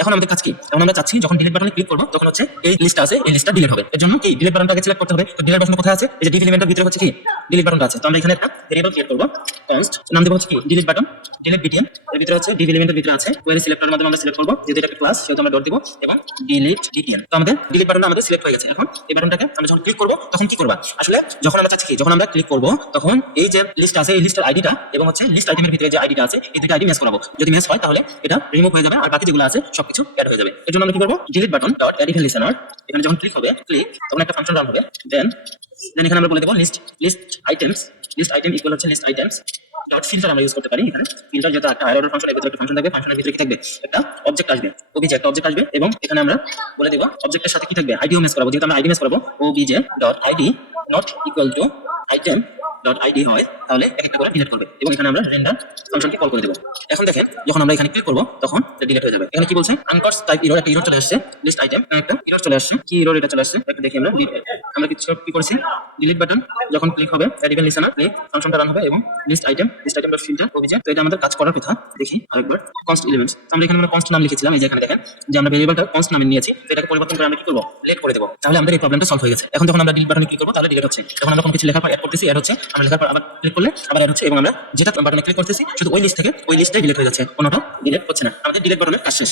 এখন আমাদের কাজ কি? এখন আমরা চাচ্ছি যখন ডিলিট বাটনে ক্লিক করব তখন হচ্ছে এই লিস্টটা আছে, এই লিস্টটা ডিলিট হবে। এর জন্য কি ডিলিট বাটনটাকে সিলেক্ট করতে হবে। তো ডিলিট বাটন কোথায় আছে? এই যে ডিলিট এলিমেন্টের ভিতরে হচ্ছে কি ডিলিট বাটনটা আছে। তো আমরা এখানে একটা ভেরিয়েবল ক্রিয়েট করব, কনস্ট, নাম দেব হচ্ছে কি ডিলিট বাটন, ডিলিট বিটিএম। এর ভিতরে হচ্ছে ডিলিট এলিমেন্টের ভিতরে আছে কোয়েরি সিলেক্টরের মাধ্যমে আমরা সিলেক্ট করব, যেহেতু এটা একটা ক্লাস সেহেতু আমরা ডট দিব এবং ডিলিট বিটিএম। তো আমাদের ডিলিট বাটনটা আমাদের সিলেক্ট হয়ে গেছে। এখন এই বাটনটাকে আমরা যখন ক্লিক করব তখন কি করবা? আসলে যখন আমরা চাচ্ছি কি যখন আমরা ক্লিক করব তখন এই যে লিস্ট আছে এই লিস্টের আইডিটা এবং হচ্ছে লিস্ট আইটেমের ভিতরে যে আইডিটা আছে এই দুটো আইডি ম্যাচ করাবো। যদি ম্যাচ হয় তাহলে এটা রিমুভ হয়ে যাবে আর বাকি যেগুলো আছে সবকিছু অ্যাড হয়ে যাবে। এর জন্য আমরা কি করব? Delete button dot add event listener, এখানে যখন ক্লিক হবে তখন একটা ফাংশন রান হবে। দেন এখানে আমরা বলে দেব লিস্ট আইটেম ইকুয়াল হচ্ছে লিস্ট আইটেমস ডট ফিল্টার আমরা ইউজ করতে পারি। এখানে ফিল্টার যেটা একটা হায়ার অর্ডার ফাংশন, এর ভিতরে একটা ফাংশন থাকবে, ফাংশনের ভিতরে কি থাকবে? একটা অবজেক্ট আসবে, ওবিজে একটা অবজেক্ট আসবে এবং এখানে আমরা বলে দেব অবজেক্টের সাথে কি থাকবে? আইডিও ম্যাচ করাবো। যেহেতু আমরা আইডি ম্যাচ করাবো, OBJ dot ID not equal to item dot ID হয় তাহলে এক একটা করে ডিলিট করবে এবং এখানে আমরা রেন্ডার ফাংশনকে কল করে দেব। এখন দেখেন যখন আমরা এখানে ক্লিক করব তখন এটা ডিলিট হয়ে যাবে। এখানে কি বলছে? আনকটস টাইপ এরর, একটা এরর চলে আসছে। লিস্ট আইটেম একটা এরর চলে আসছে। কি এরর এটা চলে আসছে একটা দেখি আমরা। আমরা কি করেছি? ডিলিট বাটন যখন ক্লিক হবে অ্যাড ইভেন্ট লিসেনার ক্লিক ফাংশনটা রান হবে এবং list item dot filter obj. তো এটা আমাদের কাজ করার কথা। দেখি আরেকবার কনস্ট এলিমেন্টস, আমরা এখানে আমরা কনস্ট নাম লিখেছিলাম। এই যে এখানে দেখেন যে আমরা ভেরিয়েবলটা কনস্ট নামে নিয়েছি, তো এটাকে পরিবর্তন করে আমরা কি করব? লেট করে দেব। তাহলে আমাদের এই প্রবলেমটা সলভ হয়ে গেছে। এখন যখন আমরা ডিলিট বাটনে ক্লিক করব তাহলে ডিলিট হচ্ছে। যখন আমরা কোনো কিছু লেখার পর অ্যাড করতেছি অ্যাড হচ্ছে, আমরা লেখার পর আবার ক্লিক করলে আবার অ্যাড হচ্ছে এবং আমরা যেটা বাটনে ক্লিক করতেছি শুধু ওই লিস্ট থেকে ওই লিস্টটাই ডিলিট হয়ে যাচ্ছে, কোনোটা ডিলিট হচ্ছে না। আমাদের ডিলিট বাটনের কাজ শেষ।